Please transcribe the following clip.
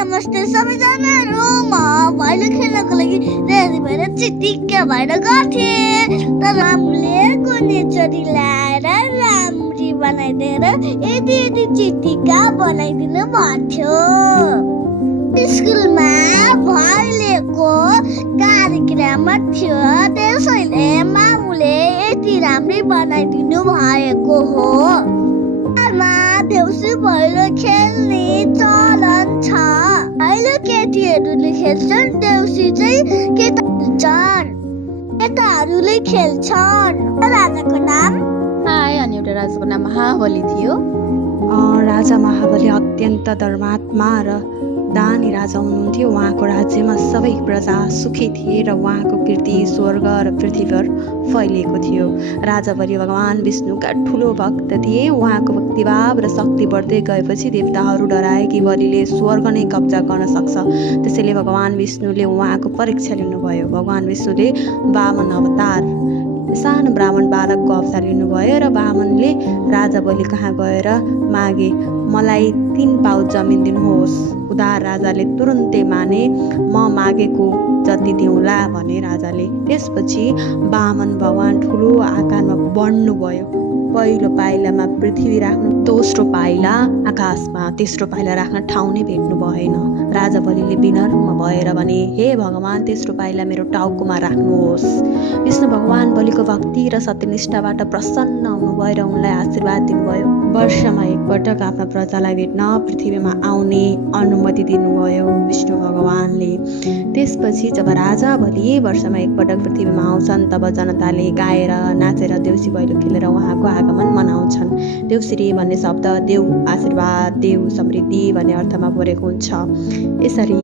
नमस्ते सबैजनाहरू, म भैलो खेल्नको लागि रेडी भएर चिटिक्क भएर गर्थेँ। तर रामुले गुनेचरी ल्याएर राम्री बनाइदिएर यति चिटिक्का बनाइदिनु भन्थ्यो। स्कुलमा भैलेको कार्यक्रम थियो, त्यसैले मामुले यति राम्रै बनाइदिनु भएको हो। देउसी भैलो खेल्ने चलन छ। भैलो केटीहरूले खेल्छन्, देउसी चाहिँ केटाहरूले खेल्छन्। राजाको नाम अनि एउटा राजाको नाम महाबली थियो। राजा महाबली अत्यन्त धर्मात्मा र दानी राजा हुनुहुन्थ्यो। उहाँको राज्यमा सबै प्रजा सुखी थिए र उहाँको कीर्ति स्वर्ग र पृथ्वीभर फैलिएको थियो। राजा बलि भगवान विष्णुका ठुलो भक्त थिए। उहाँको भक्तिभाव र शक्ति बढ्दै गएपछि देवताहरू डराए कि बलिले स्वर्ग नै कब्जा गर्न सक्छ। त्यसैले भगवान विष्णुले उहाँको परीक्षा लिनुभयो। भगवान विष्णुले वामन अवतार सानो ब्राह्मण बालकको अवतार लिनुभयो र वामनले राजा बलि कहाँ गएर मागे, मलाई 3 पाउ जमिन दिनुहोस्। उदार राजाले तुरुन्तै माने, म मागेको जति दिउँला भने राजाले। त्यसपछि वामन भगवान ठुलो आकारमा बढ्नुभयो। पहिलो पाइलामा पृथ्वी राख्नु, दोस्रो पाइला आकाशमा, तेस्रो पाइला राख्न ठाउँ नै भेट्नु भएन। राजा बलिले विनम्र भएर भने, हे भगवान, तेस्रो पाइला मेरो टाउकोमा राख्नुहोस्। विष्णु भगवान बलिको भक्ति र सत्यनिष्ठाबाट प्रसन्न हुनुभयो र उनलाई आशीर्वाद दिनुभयो। वर्षमा एकपटक आफ्ना प्रजालाई भेट्न पृथ्वीमा आउने अनुमति दिनुभयो विष्णु भगवानले। त्यसपछि जब राजा बलि वर्षमा एकपटक पृथ्वीमा आउँछन्, तब जनताले गाएर नाचेर देउसी भैलो खेलेर उहाँको आगमन मनाउँछन्। देउसिरे भन्ने शब्द देव आशीर्वाद, देव समृद्धि भन्ने अर्थमा परेको हुन्छ। यसरी